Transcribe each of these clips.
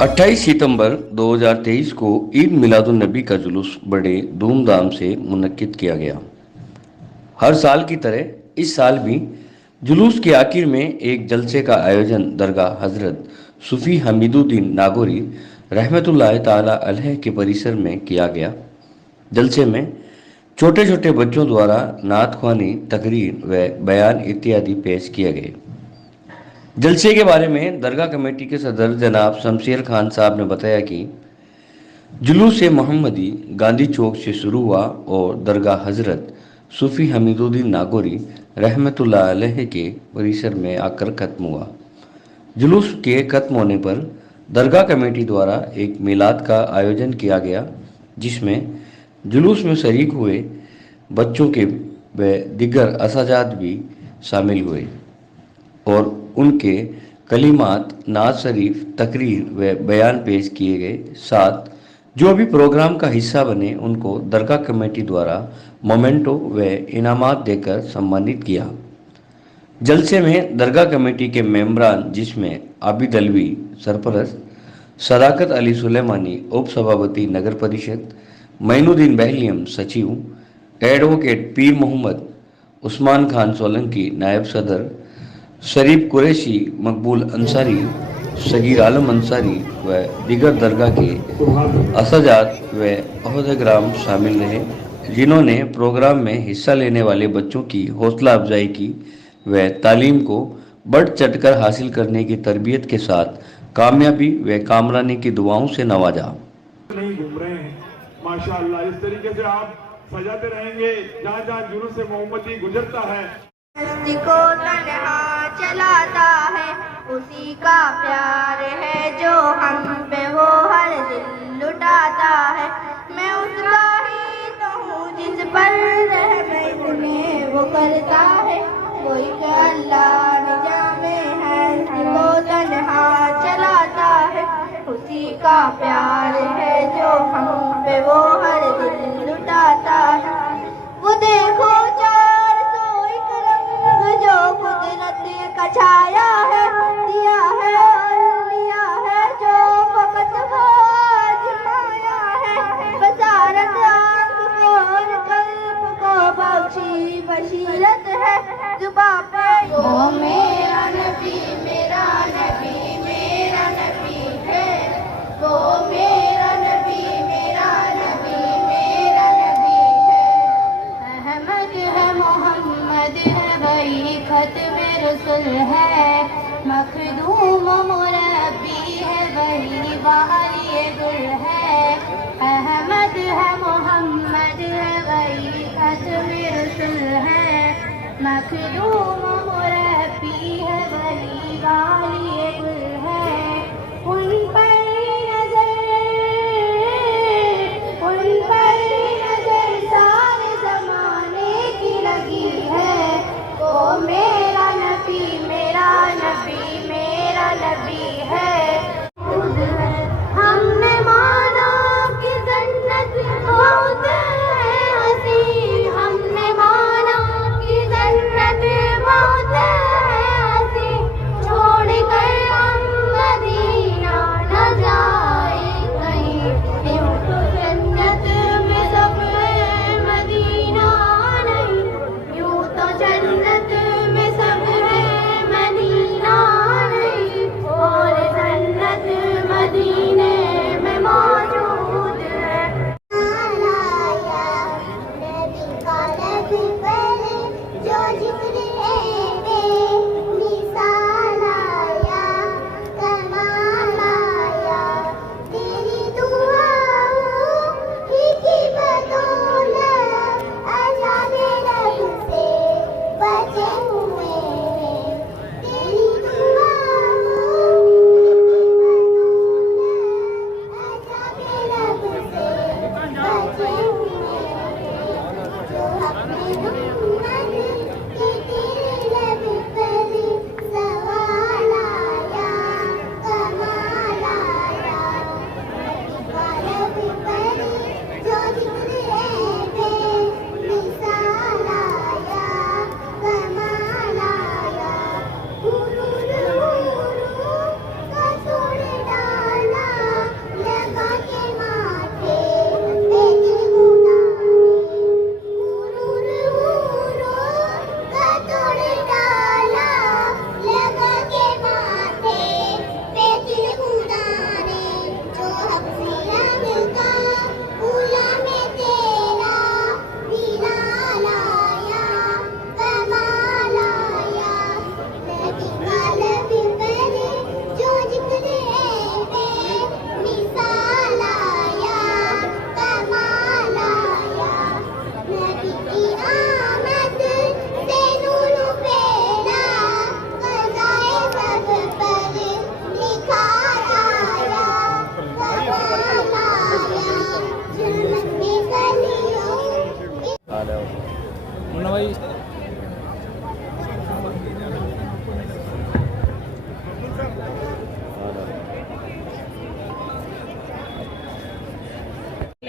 28 सितंबर 2023 को ईद मिलादुन्नबी का जुलूस बड़े धूमधाम से मुनक्किद किया गया। हर साल की तरह इस साल भी जुलूस के आखिर में एक जलसे का आयोजन दरगाह हजरत सूफी हमीदुद्दीन नागौरी रहमतुल्लाह ताला अलैह के परिसर में किया गया। जलसे में छोटे छोटे बच्चों द्वारा नात ख्वानी, तकरीर व बयान इत्यादि पेश किए गए। जलसे के बारे में दरगाह कमेटी के सदर जनाब शमशेर खान साहब ने बताया कि जुलूस मोहम्मदी गांधी चौक से शुरू हुआ और दरगाह हजरत सूफी हमीदुद्दीन नागौरी रहमतुल्लाह अलैह के परिसर में आकर खत्म हुआ। जुलूस के खत्म होने पर दरगाह कमेटी द्वारा एक मिलाद का आयोजन किया गया, जिसमें जुलूस में शरीक हुए बच्चों के व दिगर असाजाद भी शामिल हुए और उनके कलिमात, नात शरीफ, तकरीर व बयान पेश किए गए। साथ जो भी प्रोग्राम का हिस्सा बने उनको दरगाह कमेटी द्वारा मोमेंटो व इनामात देकर सम्मानित किया। जलसे में दरगाह कमेटी के मेंबरान जिसमें आबिद अलवी सरपरस्त, सदाकत अली सुलेमानी उप सभापति नगर परिषद, मैनुद्दीन बहलियम सचिव, एडवोकेट पीर मोहम्मद उस्मान खान सोलंकी नायब सदर, शरीफ कुरैशी, मकबूल अंसारी, सगीर आलम अंसारी व दिगर दरगाह के असजाद व अहदेग्राम शामिल रहे, जिन्होंने प्रोग्राम में हिस्सा लेने वाले बच्चों की हौसला अफजाई की व तालीम को बढ़ चढ़कर हासिल करने की तरबियत के साथ कामयाबी व कामरानी की दुआओं से नवाजा। नहीं घूम रहे हैं माशाअल्लाह, इस तरीके से आप सजाते रहेंगे जहाँ जहाँ जुलूस से मोहम्मदी गुजरता है। हस्ती को तन्हा चलाता है, उसी का प्यार है जो हम पे वो हर दिल लुटाता है। मैं उसका ही तो हूँ जिस पर रहमत ने वो करता है, कोई क्या अल्लाह निजामे है को तन्हा चलाता है, उसी का प्यार है जो हम पे वो हर दिल लुटाता है। वो देखो जो कुदरत का छाया है, दिया है और लिया है जो फकत वो आजमाया है। बसारत आँख को और कल्ब को बख्शी बशीरत है, जुबां पे वो मेरा नबी मेरा नबी मेरा नबी है, वो मेरा नबी मेरा नबी मेरा नबी है। अहमद है, मोहम्मद है, वही खत्म रसूल है, मखदूम मुरब्बी है, वही वाली गुल है। अहमद है, मोहम्मद है, वही खत्म रसूल है, मखदूम मुरब्बी है, वही वाली गुल है। उन पर सारे जमाने की लगी है, वो मेरा नबी मेरा नबी मेरा नबी है। हमने माना कि जन्नत बहुत है हसीन, हमने माना कि जन्नत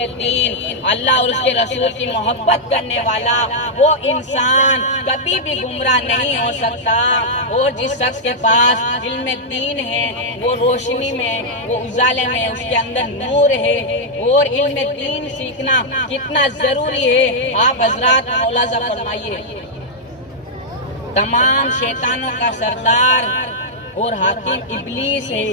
इल्म दीन, अल्लाह और उसके रसूल की मोहब्बत करने वाला वो इंसान कभी भी गुमराह नहीं हो सकता। और जिस शख्स के पास इल्म दीन है वो रोशनी में, वो उजाले में, उसके अंदर नूर है। और इल्म दीन सीखना कितना जरूरी है आप हजरात मुलाजा फरमाइए। तमाम शैतानों का सरदार और हाकिम इब्लीस है,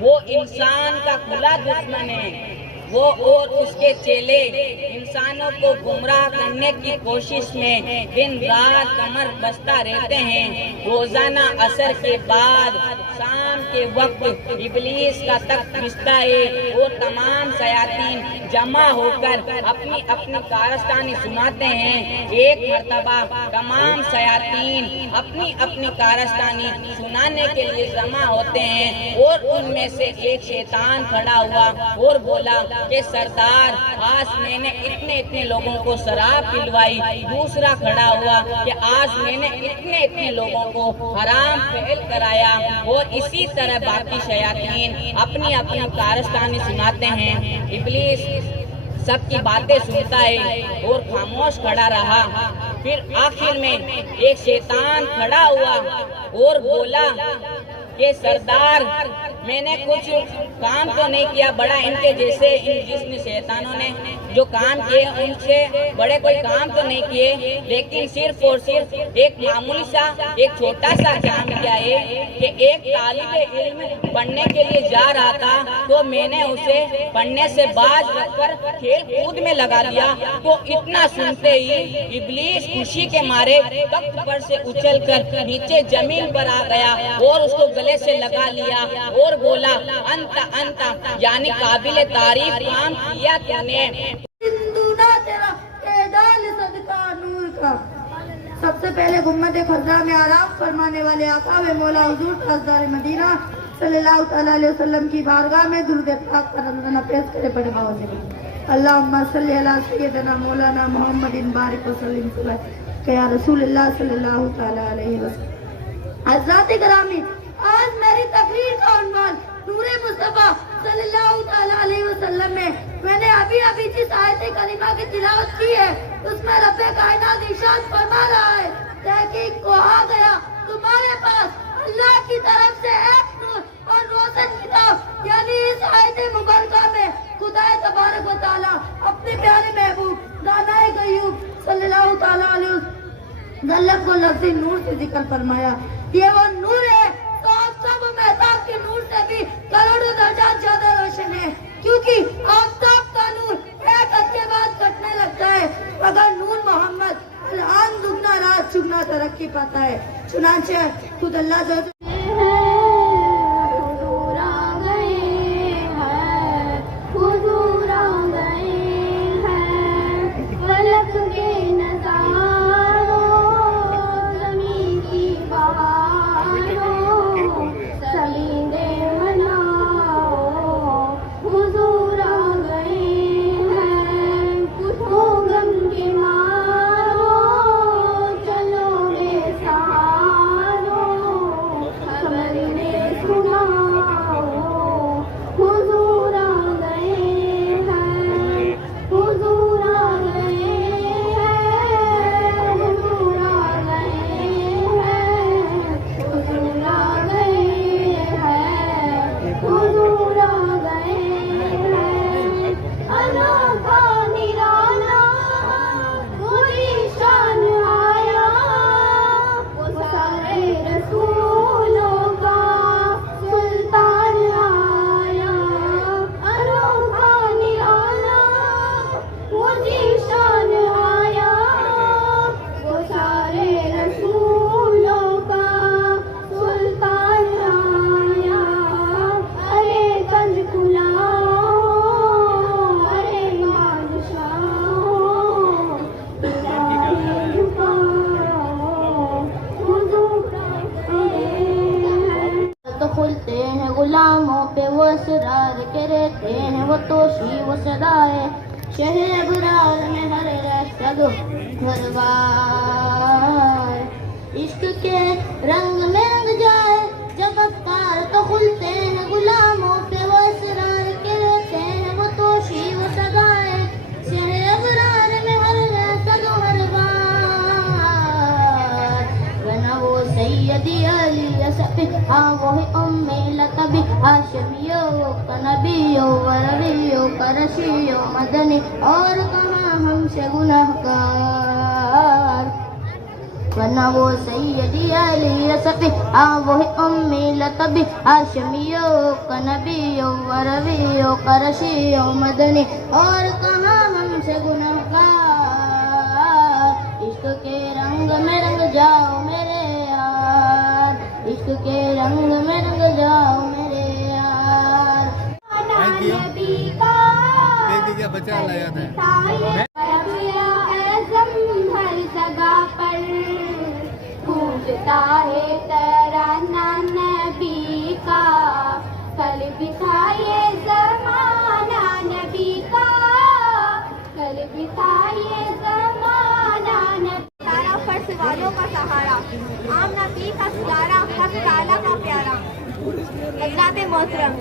वो इंसान का खुला दुश्मन है। वो और उसके चेले इंसानों को गुमराह करने की कोशिश में दिन रात कमर बस्ता रहते हैं। रोजाना असर के बाद शाम के वक्त इब्लीस का तख्त पिसता है और तमाम शयातीन जमा होकर अपनी अपनी कारस्तानी सुनाते हैं। एक मर्तबा तमाम शयातीन अपनी अपनी कारस्तानी सुनाने के लिए जमा होते हैं और उनमें से एक शैतान खड़ा हुआ और बोला कि सरदार, आज मैंने इतने इतने लोगों को शराब पिलवाई। दूसरा खड़ा हुआ कि आज मैंने इतने इतने लोगों को हराम फेल कराया। और इसी तरह बाकी शयातीन अपनी अपनी कारस्तानी सुनाते हैं। इब्लीस सबकी बातें सुनता है और खामोश खड़ा रहा। फिर आखिर में एक शैतान खड़ा हुआ और बोला कि सरदार, मैंने कुछ काम तो नहीं किया बड़ा, इनके जैसे जिसने शैतानों ने जो काम किए उनसे बड़े कोई काम तो नहीं किए, लेकिन सिर्फ और सिर्फ एक मामूली सा एक छोटा सा काम किया है कि एक तालिबे इल्म पढ़ने के लिए जा रहा था तो मैंने उसे पढ़ने से बाज रखकर खेल कूद में लगा दिया। तो इतना सुनते ही इब्लीस खुशी के मारे तख्त पर से उछलकर नीचे जमीन पर आ गया और उसको गले से लगा लिया और बोला, अंता अंता, यानी काबिल तारीफ काम किया तूने। सबसे पहले गुम्मत खुदा में आराम फरमाने वाले आका व मौला हुजूर ताजदार मदीना सल्लल्लाहु अलैहि वसल्लम की बारगाह में दुरूद पाक का नज़राना पेश करे बड़े भाव से अल्लाहुम्मा सल्ली अला सय्यदना मौलाना मुहम्मदिन बारिक वसल्लिम या रसूलुल्लाह सल्लल्लाहु अलैहि वसल्लम। हज़रात किरामी, आज मेरी तकरीर का उन्वान नूरे मुस्तफा सल्लल्लाहु अलैहि वसल्लम में मैंने अभी अभी जिस आयत करीमा की तिलावत की है उसमें रब्बे कायनात इरशाद फरमा रहा है, तहकीक को आ गया तुम्हारे पास अल्लाह की तरफ से एक नूर और रोशन किताब। यानी इस आयत मुबारका में खुदा तबारक व तआला अपने प्यारे महबूब दानाए गयूब सल्लल्लाहु अलैहि वसल्लम को लफ्ज़ नूर से जिक्र फरमाया। ये वो नूर है तो आफ़ताब व महताब के नूर से भी करोड़ों दर्जात ज्यादा रोशन है, क्योंकि आफ़ताब का नूर एक हद के बाद कटने लगता है मगर नूर मोहम्मद आन दुगना रात चुगना तरक्की पाता है। चुनांचे खुद अल्लाह गुलामों पे वो असरार के रहते हैं वो तोशी वो सदाए शहर बुरार में हर रहता दो घरवार इश्क के रंग में रंग जाए जब अफ्तार तो खुलते हैं गुलामों पे वो असरार के रहते हैं वो तोशी वो सदाए सफी वही उम्मे लतबी हाशमियो का नबियो वरबियो का रशियो मदनी और कहाँ हमसे गुनहगार वरना वो सैयदी अली सफी वही उम्मी लतबी हाशमियो का नबियो वरबियो का रशियो मदनी और कहाँ हमसे गुनहगार। इश्क के रंग में रंग जाओ मेरे यार, इश्क के रंग में रंग जाओ मेरे यार। नबी का बचा लाया था हर जगह पर गूंजता है तराना नबी का, कल भी था ये ज़माना नबी का, कल भी था ये ज़माना नबी। तारा फर्श वालों का सहारा, आम नबी का सुधारा, हक ताला का प्यारा। हज़रात मोहतरम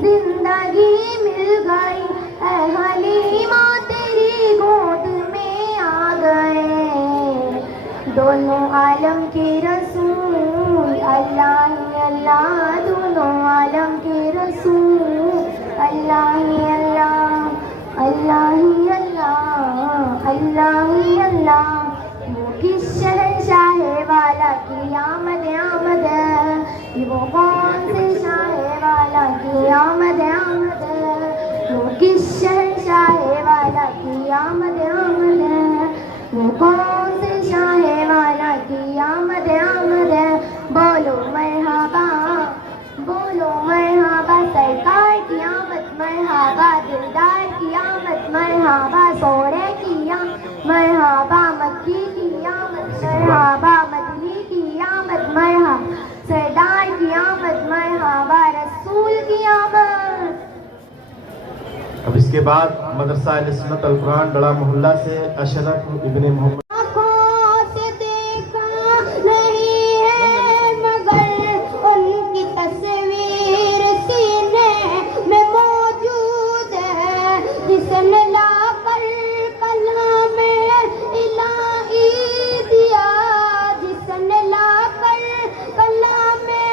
जिंदगी मिल गई है हलीमा तेरी गोद में आ गए, दोनों आलम के रसूल अल्लाह ही अल्लाह, दोनों आलम के रसूल अल्लाह ही अल्लाह, अल्लाह ही अल्लाह, अल्लाह ही अल्लाह। वो किस शहंशाह वाला की आमद आमद, वो कौन से शाह वाला की आमद आमद, वो किस शहंशाह वाला की आमद आमद, वो कौन से शाह वाला की आमद आमद। बोलो मरहबा, बोलो मरहबा सरकार की आमद, मरहबा दिलदार की आमद, मरहबा सोरे की आमद, मरहबा मक्की की आमद, मरहबा मदनी की आमद, मरहबा सरदार की आमद, मरहबा रसूल की आमद। अब इसके बाद मदरसा अल-सुन्नत अल-कुरान बड़ा मोहल्ला से अशरफ इब्ने मोहम्मद। आँखों से देखा नहीं है मगर उनकी तस्वीर सीने में मौजूद है, जिसने लाकर कलामे इलाही दिया, जिसने लाकर कलामे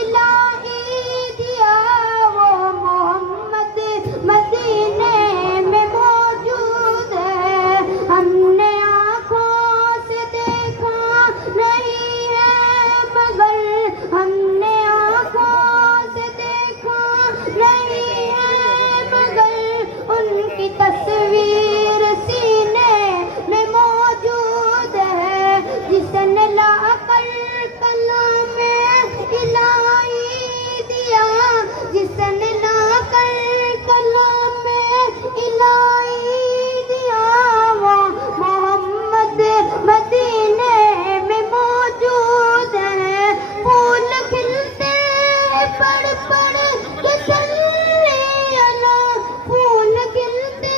इलाही दिया, वो मोहम्मद मदीने में मौजूद है। हमने आँखों से देखा नहीं है मगर, हमने आँखों से देखा नहीं है मगर उनकी तस्वीर सीने में मौजूद है, जिसने लाकर कलामे इलाही दिया, जिसने लाकर कलामे इलाही दिया, वो मोहम्मद मदीने में मौजूद है। फूल खिलते पड़ पड़ के सल्ले अला, फूल खिलते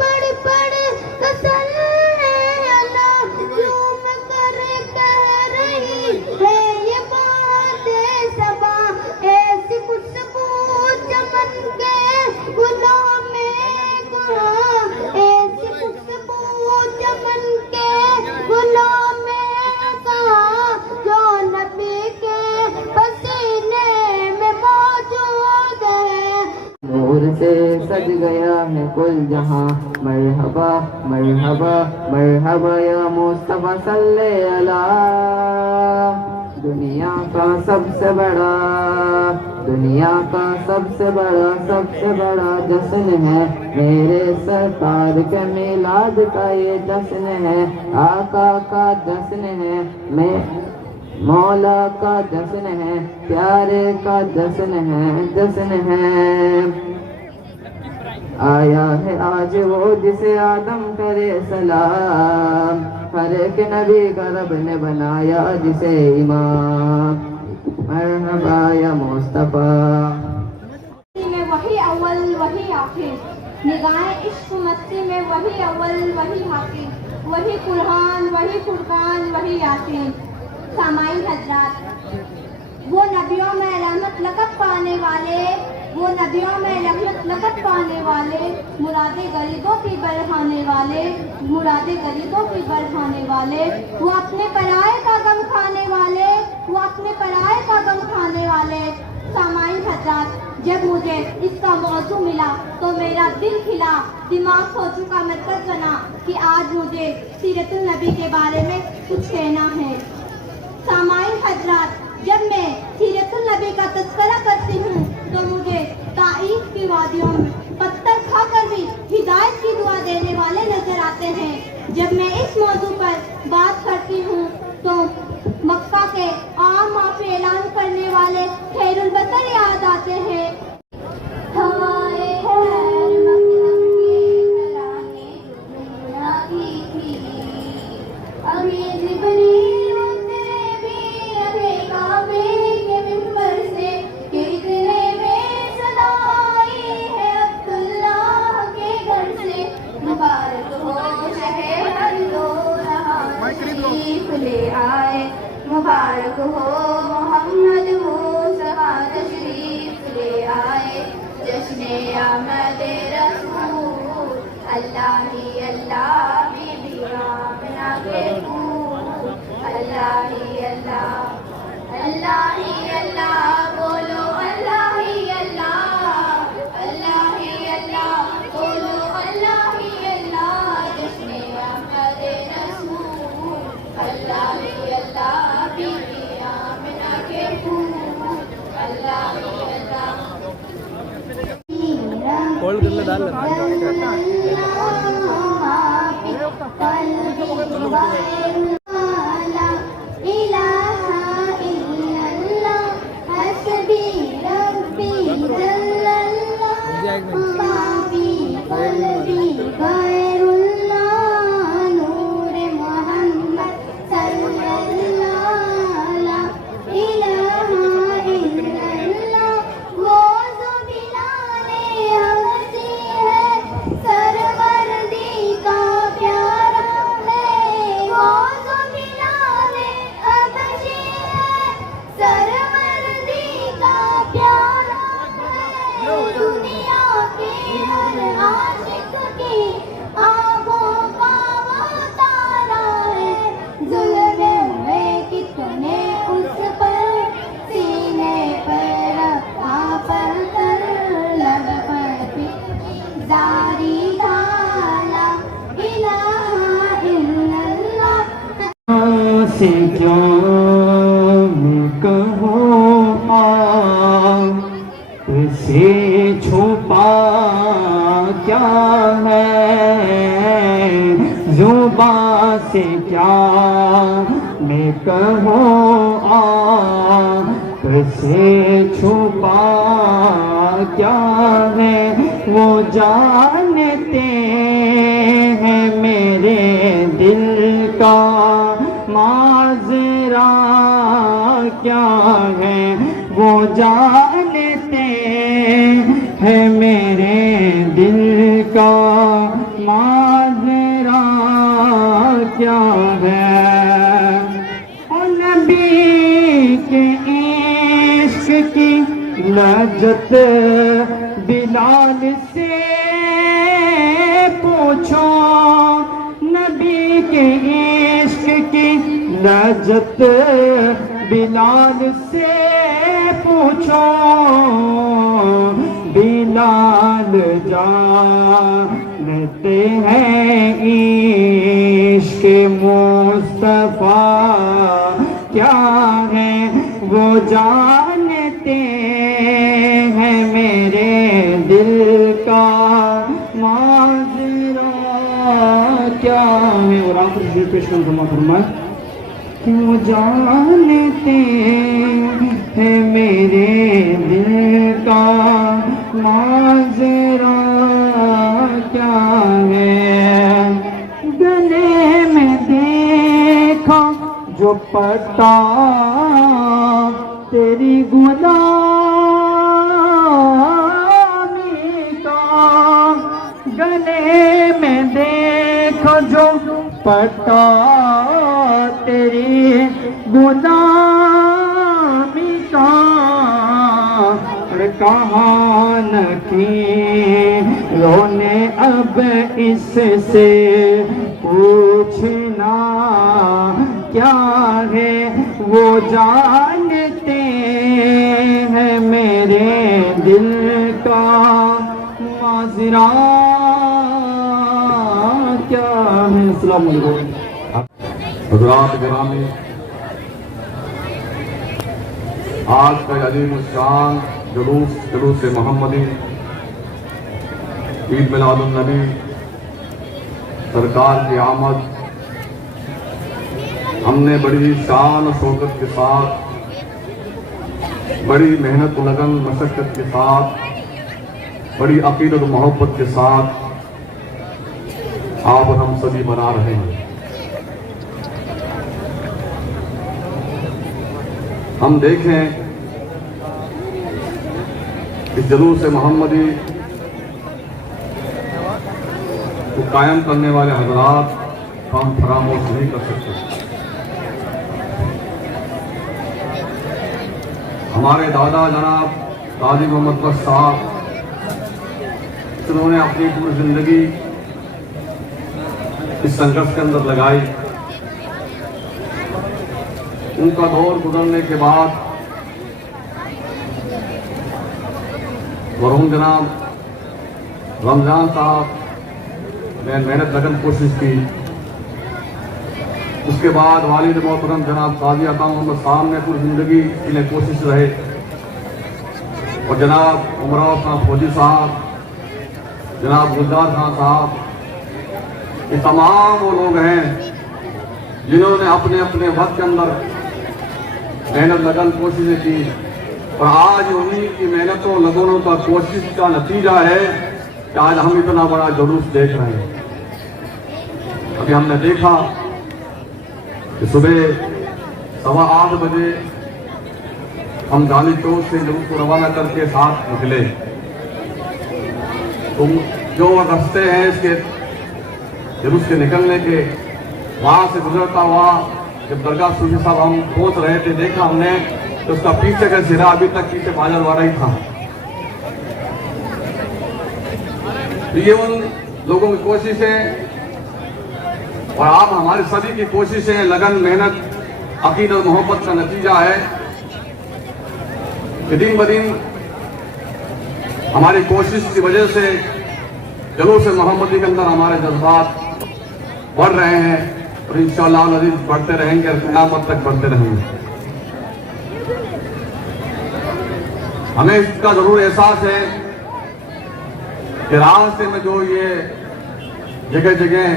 पड़ पड़ के सल्ले अला, झूम कर कह रही है ये बात सबा, ऐसी खुशबू चमन के गुलों में कहाँ, ऐसी खुशबू चमन के गुलों में कहाँ, जो नबी के पसीने में मौजूद है। नूर से सज गया है कुल जहां, मरहबा मरहबा मरहबा या मुस्तफा सल्ले अला। दुनिया का सबसे बड़ा, दुनिया का सबसे बड़ा जश्न है मेरे सरकार के मिलाद का ये जश्न है, आका का जश्न है, मैं मौला का जश्न है, प्यारे का जश्न है, जश्न है। आया है आज वो जिसे आदम करे सलाम, हर एक नबी का रब ने बनाया जिसे इमाम, मरहबा या मुस्तफा। में वही अव्वल वही आखिर, निगाहे इश्क मस्ती में वही अव्वल वही आखिर, वही कुरान वही फुरकान वही यासीन। सामाई हजरात, वो नबियों में रहमत लक़ब पाने वाले, वो नबियों में रहमत लक़ब पाने वाले, मुरादे गरीबों की बढ़ाने वाले, मुरादे गरीबों की बढ़ाने वाले, वो अपने पराए का गम खाने वाले, वो अपने पराये का गम खाने वाले सामाइन हजरात, जब मुझे इसका मौजू मिला तो मेरा दिल खिला, दिमाग हो चुका मरकज बना कि आज मुझे सीरतुल नबी के बारे में कुछ कहना है। सामाइन हजरात, जब मैं सीरतुल नबी का तज़किरा करती हूँ तो मुझे ताईफ की वादियों में पत्थर खाकर भी हिदायत की दुआ देने वाले नजर आते हैं। जब मैं इस मौजू पर बात करती हूँ तो मक्का के आम माफी ऐलान करने वाले खैरुल बतर याद आते हैं। हमारे खैर मकदम के तराने जो दुनिया की थी, अभी जिब्रील उतरे भी अबे काबे के मिंबर से कि इतने में सदा आई है अब्दुल्लाह के घर से। मुबारक हो शहर दो तशरीफ ले आए, मुबारक हो मोहम्मद मुस्तफा तशरीफ ले आए। जश्ने आमद रसूल अल्लाह ही अल्लाह बीबी आमिना के फूल, अल्लाह ही अल्लाह, अल्लाह ही अल्लाह, बोलो अल्लाह ही अल्लाह, अल्लाह ही अल्लाह, बोलो अल्लाह ही अल्लाह। जश्ने आमद रसूल अल्लाह ही अल्लाह बीबी आमिना के फूल, अल्लाह ही अल्लाह। से क्यों मैं कहूँ आपसे छुपा क्या है, जुबां से क्या मैं कहूँ आपसे छुपा क्या है। वो जानते हैं मेरे दिल का माजरा क्या है, वो जानते हैं मेरे दिल का माजरा क्या है। और नबी के इश्क की लज्जत बिलाल से पूछो, नबी के इश्क की लज्जत बिलाल से पूछो। बिलाल जानते हैं इश्क मुस्तफा क्या है, वो जानते हैं मेरे दिल का माजरा क्या है। और आखिर पेश फरमाए कि वो जानते हैं मेरे दिल का माजरा क्या है। गले में देखा जो पट्टा तेरी गुलामी का, गले में देखो जो पट्टा तेरी गुलामी का। कहाँ नकी रोने अब इससे पूछना क्या है, वो जान हज़रात गिरामी, आज का अजीम शान जुलूस मोहम्मदी ईद मिलादुन नबी सरकार की आमद हमने बड़ी शान और शौकत के साथ, बड़ी मेहनत लगन मशक्कत के साथ, बड़ी अकीदत मोहब्बत के साथ आप और हम सभी मना रहे हैं। हम देखें इस जुलूस मोहम्मदी को कायम करने वाले हजरात को हम फरामोश नहीं कर सकते। हमारे दादा जनाब काजी मोहम्मद बख्श साहब, जिन्होंने अपनी पूरी जिंदगी इस संघर्ष के अंदर लगाई, उनका दौर गुजरने के बाद मरहूम जनाब रमजान साहब ने मेहनत लगन कोशिश की। उसके बाद वालिद मोहतरम जनाब काजी अता मोहम्मद साहब ने पूरी जिंदगी के लिए कोशिश रहे, और जनाब उमराव खान फौजी साहब, जनाब गुलजार खान साहब, ये तमाम वो लोग हैं जिन्होंने अपने अपने वक्त के अंदर मेहनत लगन कोशिशें की, और आज उन्हीं की मेहनतों लगनों का कोशिश का नतीजा है कि आज हम इतना बड़ा जुलूस देख रहे हैं। अभी हमने देखा कि सुबह 8:15 बजे हम गाली चौक से जुलूस को रवाना करके साथ निकले। तो जो रास्ते हैं इसके जुलूस के निकलने के, वहां से गुजरता हुआ जब दरगाह सूफी साहब हम पहुंच रहे थे, देखा हमने तो उसका पीछे का सिरा अभी तक पीछे बाजल वाला ही था। तो ये उन लोगों की कोशिश है और आप हमारी सभी की कोशिशें, लगन, मेहनत, अकीदत और मोहब्बत का नतीजा है कि दिन ब दिन हमारी कोशिश की वजह से जुलूस मोहम्मदी के अंदर हमारे जज्बात बढ़ रहे हैं और इंशाअल्लाह नज़ीर बढ़ते रहेंगे और क़यामत तक बढ़ते रहेंगे। हमें इसका जरूर एहसास है कि रास्ते में जो ये जगह जगह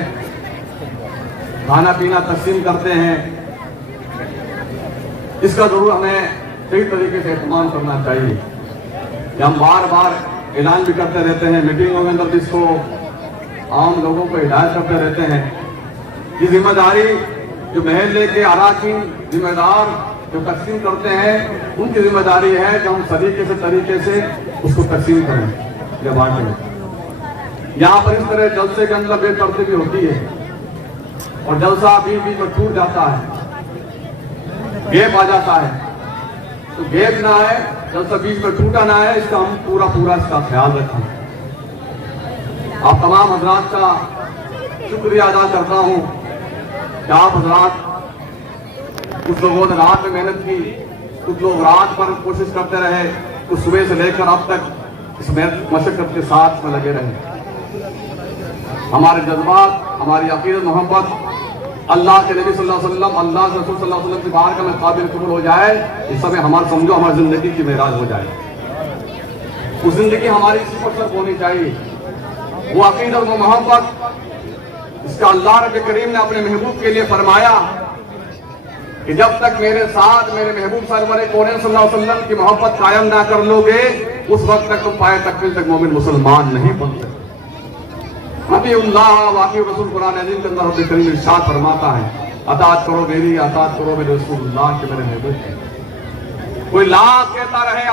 खाना पीना तकसीम करते हैं, इसका जरूर हमें सही तरीके से इस्तेमाल करना चाहिए। कि हम बार बार ऐलान भी करते रहते हैं, मीटिंगों के अंदर भी इसको आम लोगों को हिदायत करते रहते हैं कि जिम्मेदारी जो महल्ले के अराकीन जिम्मेदार जो तकसीम करते हैं, उनकी जिम्मेदारी है कि हम तरीके से उसको तकसीम करें या बांटें। यहाँ पर इस तरह जलसे के अंदर बेतरतीबी होती है और जलसा बीच बीच में टूट जाता है, गैप आ जाता है। तो गैप ना आए, जलसा बीच में टूटा ना है, इसका हम पूरा इसका ख्याल रखें। आप तमाम हजरात का शुक्रिया अदा करता हूँ कि आप हजरात, कुछ लोगों ने रात में मेहनत की, कुछ लोग रात पर कोशिश करते रहे, कुछ सुबह से लेकर अब तक इस मेहनत मशक्कत के साथ में लगे रहे। हमारे जज्बात, हमारी अकीदत, मोहब्बत अल्लाह के नबी सल्लल्लाहु अलैहि वसल्लम, अल्लाह के रसूल सल्लल्लाहु अलैहि वसल्लम की बारगाह में काबिल कबूल हो जाए, इस समय हमारा समझो हमारी जिंदगी की मेराज हो जाए। उस जिंदगी हमारी इसी पर होनी चाहिए। वो अकीदत, वो मोहब्बत इसका अल्लाह रब्बे करीम ने अपने महबूब के लिए फरमाया कि जब तक मेरे साथ मेरे महबूब सरवरे कौन सल्लल्लाहु अलैहि वसल्लम की मोहब्बत कायम ना कर लोगे, उस वक्त तक तुम पाए तकमील तक मोमिन मुसलमान नहीं बन सकते। अतीउल्लाह वाक़ई रसूल कुरान अज़ीम के अंदर रब्बे करीम इरशाद फरमाता है, अताअत करो मेरी, अताअत करो मेरे रसूलुल्लाह के, मेरे महबूब के। कोई लाख कहता रहे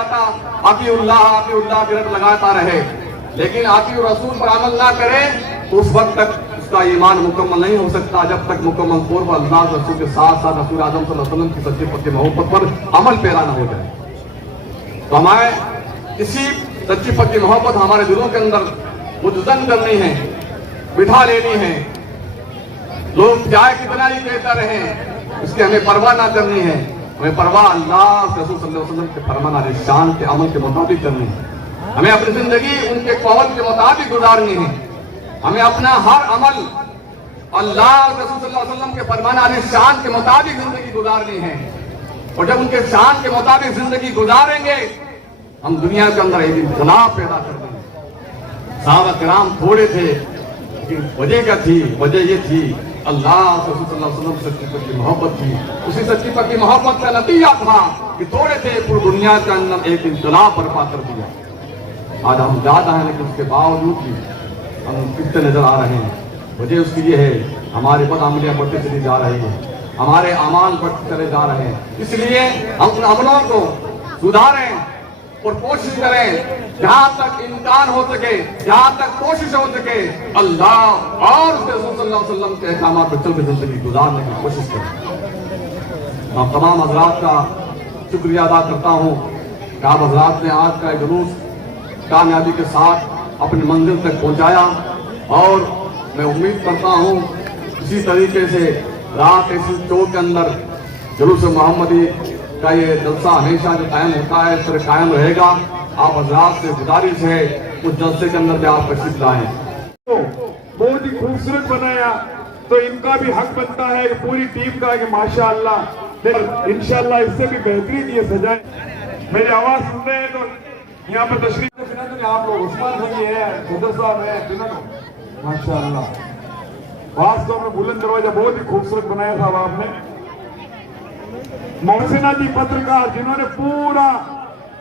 अतीउल्लाह की रट लगाता रहे, लेकिन आती रसूल पर अमल ना करे तो उस वक्त तक उसका ईमान मुकम्मल नहीं हो सकता, जब तक मुकम्मल तौर पर अल्लाह के रसूल के साथ साथ रसूल आज़म सल्लल्लाहु अलैहि वसल्लम की सच्ची पक्की मोहब्बत पर अमल पैदा ना हो जाए। तो हमें इसी सच्ची पक्की मोहब्बत हमारे दिलों के अंदर मुतज़न करनी है, बिठा लेनी है। लोग चाहे कितना ही कहता रहे, इसकी हमें परवाह ना करनी है। हमें परवाह अल्लाह के रसूल सल्लल्लाहु अलैहि वसल्लम के फरमान शान के अमल के मुताबिक करनी है। हमें अपनी जिंदगी उनके कौल के मुताबिक गुजारनी है। हमें अपना हर अमल अल्लाह और रसूल सल्लल्लाहु अलैहि वसल्लम के फरमान शान के मुताबिक जिंदगी गुजारनी है। और जब उनके शान के मुताबिक जिंदगी गुजारेंगे हम दुनिया के अंदर एक इन्कलाब पैदा कर देंगे। सहाबा किराम थोड़े थे लेकिन वजह क्या थी? वजह ये थी अल्लाह और रसूल सल्लल्लाहु अलैहि वसल्लम सच्ची पक्की मोहब्बत थी। उसी सच्ची पक्की मोहब्बत का नतीजा था कि थोड़े थे पूरी दुनिया के अंदर एक इन्कलाब बर्पा कर दिया। आज हम ज्यादा हैं लेकिन उसके बावजूद भी हम कितने नजर आ रहे हैं। वजह उसकी ये है हमारे बदअमलियां बढ़ते चली जा रही है, हमारे अमाल बढ़ते चले जा रहे हैं। इसलिए हम उन अमलों को सुधारें और कोशिश करें जहां तक इम्कान हो सके, जहां तक कोशिश हो सके अल्लाह और उसके रसूल सल्लल्लाहु अलैहि वसल्लम के अहकामात पर चल के जिंदगी गुजारने की कोशिश करें। मैं तमाम हजरात का शुक्रिया अदा करता हूँ कि आप हजरात ने आज का जुलूस कामयाबी के साथ अपनी मंजिल तक पहुँचाया। और मैं उम्मीद करता हूँ इसी तरीके से रात इसी चौक के अंदर जुलूस मोहम्मदी का ये जलसा हमेशा जो कायम होता है इस तरह कायम रहेगा। आप हजरात से गुजारिश है उस जलसे के अंदर भी आप तशरीफ लाएं। तो बहुत ही खूबसूरत बनाया तो इनका भी हक बनता है पूरी टीम का कि माशाअल्लाह इंशाअल्लाह इससे भी बेहतरीन ये सजाए। मेरी आवाज सुन रहे हैं तो यहाँ पर तशरीफ आप लोग उस्मान भाई है, सदर साहब है, माशाअल्लाह वास्तव में बुलंद दरवाजा बहुत ही खूबसूरत बनाया था आपने। मोहसिना जी पत्रकार जिन्होंने पूरा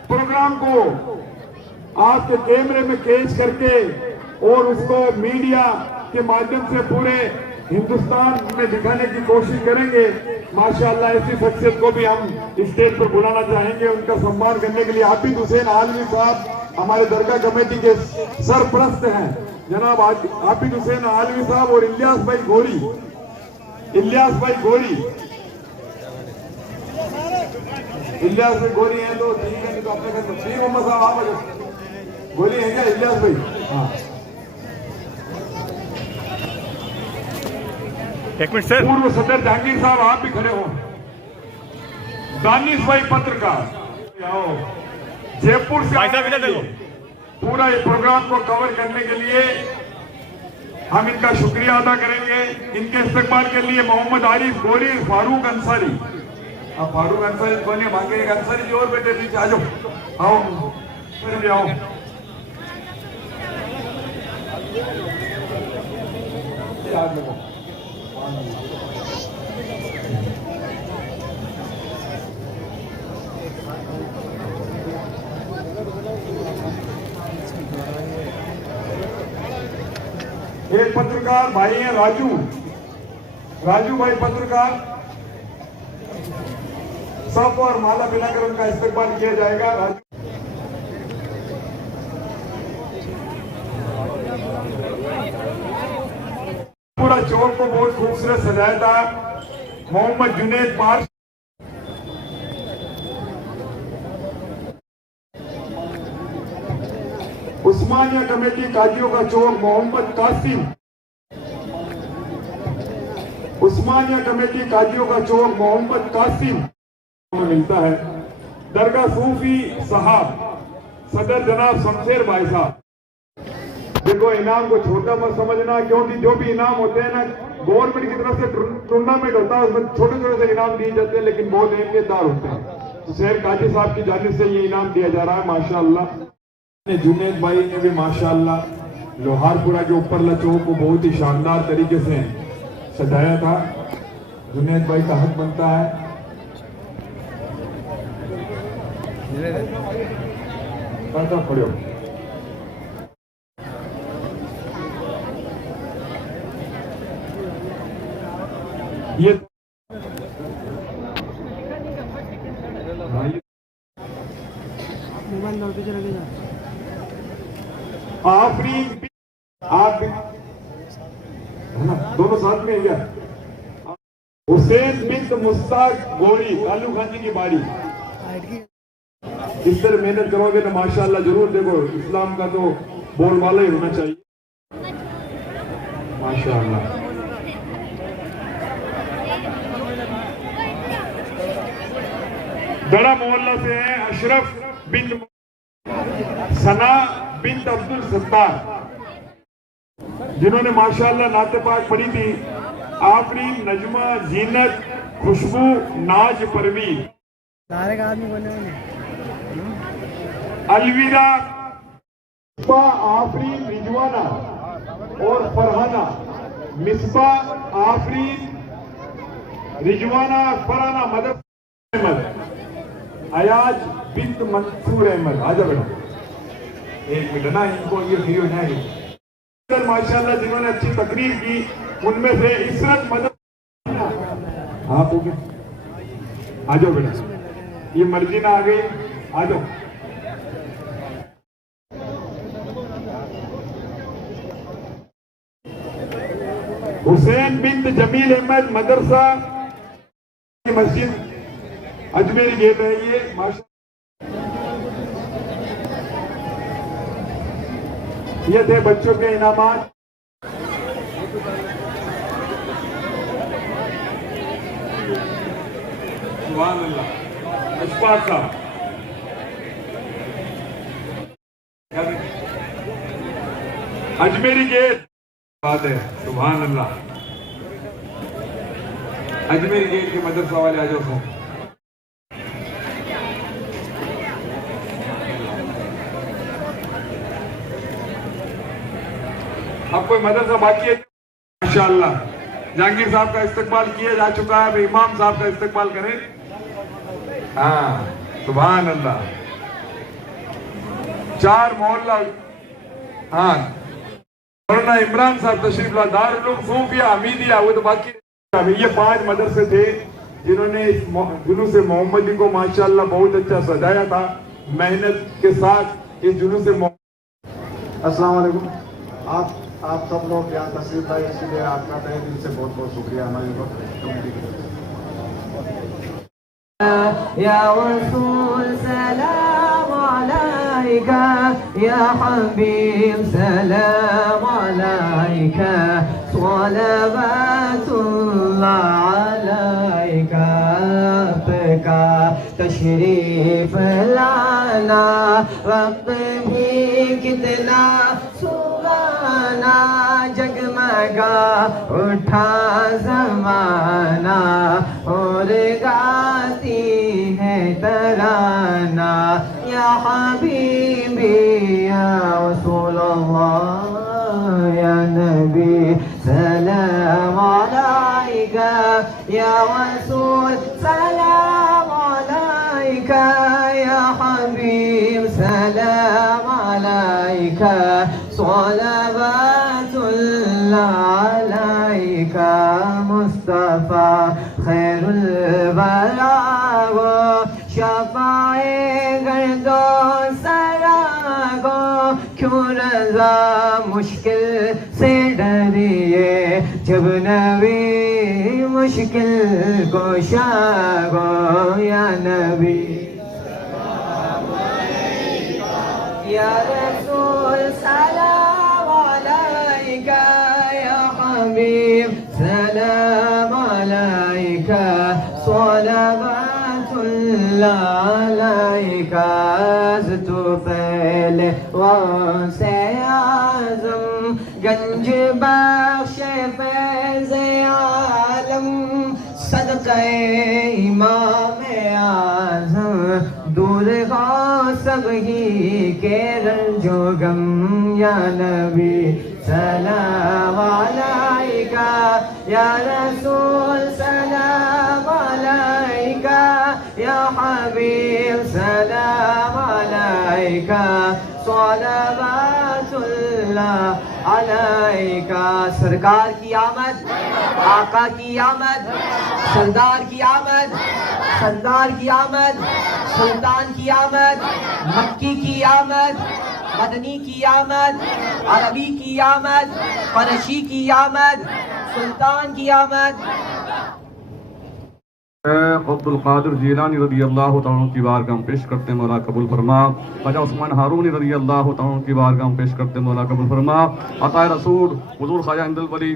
प्रोग्राम को आपके कैमरे में कैच करके और उसको मीडिया के माध्यम से पूरे हिंदुस्तान में दिखाने की कोशिश करेंगे। माशाअल्लाह ऐसी शख्सियत को भी हम स्टेज पर बुलाना चाहेंगे। उनका सम्मान करने के लिए हाफिज हुसैन आलवी साहब हमारे दरगाह कमेटी के सरप्रस्त हैं, जनाब हाफिज हुसैन आलवी साहब और इलियास भाई गोरी इलियास भाई गोरी हैं तो ठीक है, नहीं तो अपने घर पीर मोहम्मद साहब आप गोरी है क्या इलियास भाई? हाँ एक मिनट सर। पूर्व सदर जहांगीर साहब आप भी खड़े हो। दानिश भाई पत्रकार आओ जयपुर से पूरा ये प्रोग्राम को कवर करने के लिए हम इनका शुक्रिया अदा करेंगे। इनके इस्तेमाल के लिए मोहम्मद आरिफ गोरी, फारूक अंसारी, अब फारूक अंसारी कौन है? भागे एक अंसारी जी और बेटे पीछे आ जाओ, आओ फिर आओ। एक पत्रकार भाई हैं राजू भाई पत्रकार, सब और माला पिलाकर उनका इस्तेमाल किया जाएगा। राजू पूरा चौक को बहुत खूबसूरत सजाया था। मोहम्मद जुनेद पार्श, उस्मानिया कमेटी काजियों का चौक मोहम्मद कासिम, उस्मानिया कमेटी काजियों का चौक मोहम्मद कासिम में मिलता है। दरगाह सूफी साहब सदर जनाब शमशेर भाई साहब। देखो इनाम को छोटा मत समझना, क्योंकि जो भी इनाम होते हैं ना गवर्नमेंट की तरफ से टूर्नामेंट होता है उसमें छोटे छोटे से इनाम दिए जाते हैं लेकिन बहुत अहमियतदार होते हैं। तो शहर काजी साहब की जानिब से ये इनाम दिया जा रहा है माशाअल्लाह। जुनेद भाई ने भी माशाअल्लाह लोहारपुरा के ऊपर चौक को बहुत ही शानदार तरीके से सजाया था। जुनेद भाई का हक बनता है। पढ़ो ये आफरीन आप दोनों साथ में क्या? हुसैन बिन मुस्ताक गोरी, कालू खान जी की बारी। इस तरह मेहनत करोगे तो माशाअल्लाह जरूर। देखो इस्लाम का तो बोलबाला ही होना चाहिए माशाअल्लाह। बड़ा मोहल्ला से है अशरफ बिन सना बिन अब्दुल सत्तार, जिन्होंने माशाअल्लाह नाते पाक पढ़ी थी। आफरीन, नजमा, जीनत, खुशबू, नाज, परवीन। सारे का आदमी बोलने वाले अलविदा, आफरीन, रिजवाना और फरहाना। मिसबा, आफरीन, रिजवाना, फरहाना, मदद अहमद, अयाज बिन्त मंसूर अहमद। आजा बेटा, एक मिनट ना, इनको ये फ्री हो जाएगी। माशाल्लाह जिन्होंने अच्छी तकरीर की, उनमें से इसरत मदद। आप हो गए, आ जाओ बेटा, ये मर्जी ना आ गई, आ जाओ। हुसैन बिन्त जमील अहमद, मदरसा की मस्जिद अजमेर गेट है ये। माशा ये थे बच्चों के इनामात। सुभान अल्लाह। अशफाक साहब, अजमेरी गेट, बात है। सुभान अल्लाह। अजमेरी गेट के मदरसा वाले आ जाओ। अब कोई मदरसा बाकी है? माशाअल्लाह, जहांगीर साहब का इस्तकबाल किया जा चुका है, अब इमाम साहब का इस्तकबाल करें। हाँ, सुभान अल्लाह। 4 मोहल्ला, हाँ, मौलाना इमरान साहब तशरीफ ला, दारुल उलूम सूफिया हमीदिया, वो तो बाकी। ये 5 मदरसे थे जिन्होंने इस जुलूस मोहम्मदी को माशाअल्लाह बहुत अच्छा सजाया था, मेहनत के साथ इस जुलूस। अस्सलाम वालेकुम। आप सब लोग यहाँ तशरीफ लाए, इसलिए आपका तहे दिल से बहुत बहुत शुक्रिया हमारे या रसूल सलाम अलैका, या हबीब सलाम अलैका, सलावतुल्लाह अलैका। आपका तशरीफ लाना वक्त भी कितना सुहाना, जगमगा उठा ज़माना और गाती है तराना। या हबीबी या रसूलल्लाह, या नबी सलाम अलैका, या रसूल सलाम अलैका, या हबीब सलाम अलैका, सलावतुल्लाह अलैका। मुस्तफा खैरुल वरा गो, शफाए गर्दो सरा गो, क्यों रज़ा मुश्किल से डरिए, जब नबी मुश्किल कोशा गो। या नबी या रसूल सलाम अलैका, या हबीब सलाम अलैका, सलावतुल्लाह अलैका। तो पहले वसे आज़म, गंज बख्श फैज़ आलम, सदक़े इमाम आज़म, दूर हो सब ही के रंजो गम। या नबी सलाम अलैका, या रसूल सलाम अलैका, या हबीब सलाम अलैका, सलावतुल्लाह अलैका। सरकार की आमद, आका की आमद, सरदार की आमद, सरदार की आमद, सुल्तान की आमद, मक्की की आमद, मदनी की आमद, अरबी की आमद, फरशी की आमद, सुल्तान की आमद। अब्दुल कादिर जीलानी रज़ी अल्लाह तआला की बारगाह में पेश करते मौला कबूल फरमा। ख्वाजा उस्मान हारूनी रज़ी अल्लाह तआला की बारगाह में पेश करते मौला कबूल फरमा। अता रसूल हुजूर ख्वाजा इंदुल वली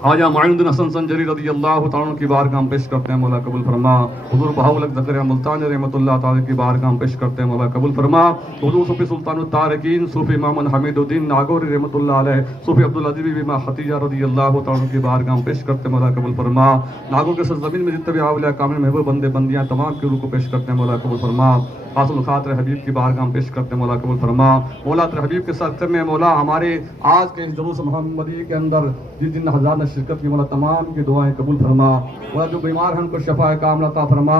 ख्वाजा मुइनुद्दीन हसन संजरी रज़ी अल्लाह तआला अन्हु की बारगाह हम पेश करते हैं, मौला कबूल फरमा। हुज़ूर बहाउल ज़करिया मुल्तानी रहमतुल्लाह तआला की बारगाह हम पेश करते हैं, मौला कबूल फरमा। हुज़ूर सूफी सुल्तानुत तारिकीन सूफी मोहम्मद हमीदुद्दीन नागौरी रहमतुल्लाह अलैह, सूफी अब्दुल अज़ीज़ बीबी खतीजा रज़ी अल्लाह तआला की बारगाह हम पेश करते हैं, मौला कबूल फरमा। नागौर के सरज़मीन में जितने भी औलिया कामिल महबूब बंदे बंदियां तमाम की रूह को पेश करते हैं, मौला कबूल फरमा। आसुल खातिर हबीब की बारगाह हम पेश करते हैं, मौला कबूल फरमा। मौला तेरे हबीब के सदक़े में मौला हमारे आज के इस जुलूस मोहम्मदी के अंदर जिस दिन हज़ार ने शिरकत की, मौला तमाम की दुआएं कबूल फरमा। मौला जो बीमार हैं उनको शफाए कामिला अता फरमा।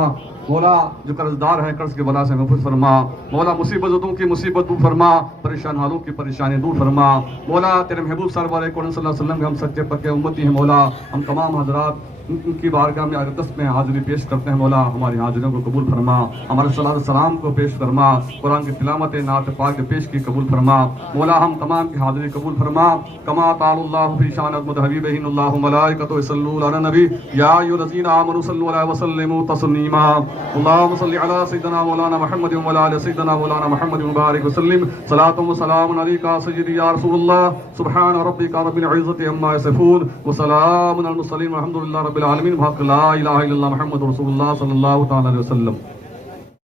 मौला जो कर्जदार हैं कर्ज के बला से महफूज फरमा। मौला मुसीबतों की मुसीबत दूर फरमा, परेशान हालों की परेशानी दूर फरमा। मौला तेरे महबूब सरवर कौन सल्लल्लाहु अलैहि वसल्लम के हम सच्चे पक्के उम्मती हैं। मौला हम तमाम हजरात उनकी बारगाह में अरदस में हाजिरी पेश करते हैं, मौला हमारी हाजिरों को कबूल फरमा। हमारे सलात सलाम को पेश फरमा, कुरान की तिलावत नात पाक पेश की कबूल फरमा। मौला हम तमाम की हाजिरी कबूल फरमा। कमा तालुल्लाहु फी शान हबीबिहिन्नल्लाहु मलाइकतु यसल्लूना अला नबी या अय्युहल्लज़ीना आमनु सल्लु अलैहि व सल्लिमु तस्लीमा। अल्लाहुम्मा सल्लि अला सय्यिदिना मौलाना मुहम्मद व अला आलि सय्यिदिना मौलाना मुहम्मद व बारिक व सल्लिम। सलातु व सलामुन अलैका सय्यिदी या रसूलल्लाह। सुब्हान रब्बिका रब्बिल इज़्ज़ति अम्मा यसिफून व सलामुन अलल मुरसलीन वल्हम्दुलिल्लाहि रब्बिल आलमीन। ला इलाहा इल्लल्लाह मुहम्मदुर रसूलुल्लाह सल्लल्लाहु तआला अलैहि वसल्लम।